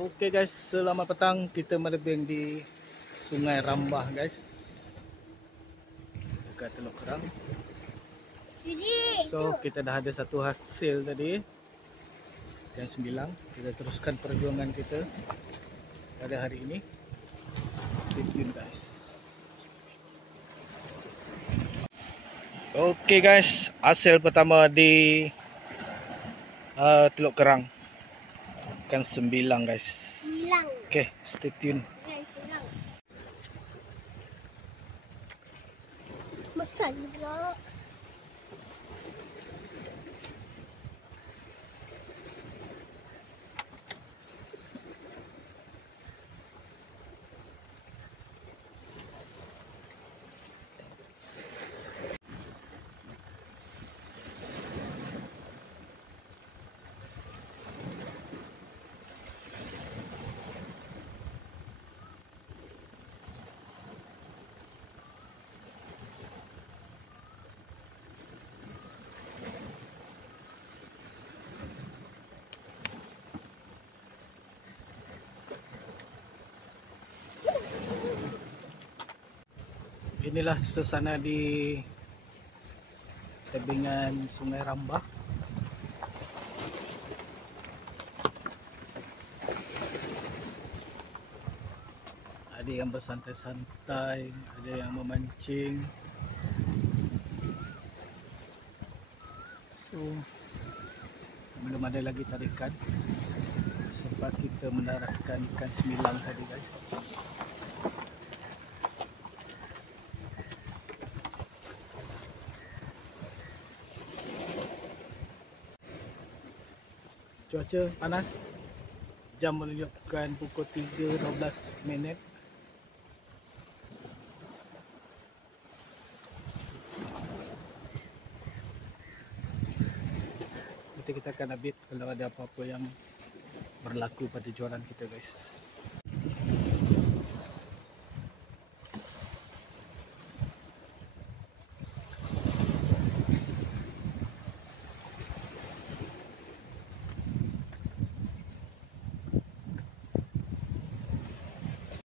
Oke guys, selamat petang. Kita menerbang di Sungai Rambah guys, dekat Teluk Kerang. So kita dah ada satu hasil tadi, ikan sembilang. Kita teruskan perjuangan kita pada hari ini. Stay tune guys. Oke guys, hasil pertama di Teluk Kerang, ikan sembilang guys. Oke, stay tune. Besar pula. Inilah suasana di tebingan Sungai Rambah. Ada yang bersantai-santai, ada yang memancing. So, belum ada lagi tarikan selepas kita mendaratkan ikan sembilang tadi guys. Cuaca panas, jam menunjukkan pukul 3.12. Nanti kita akan update kalau ada apa-apa yang berlaku pada jualan kita guys.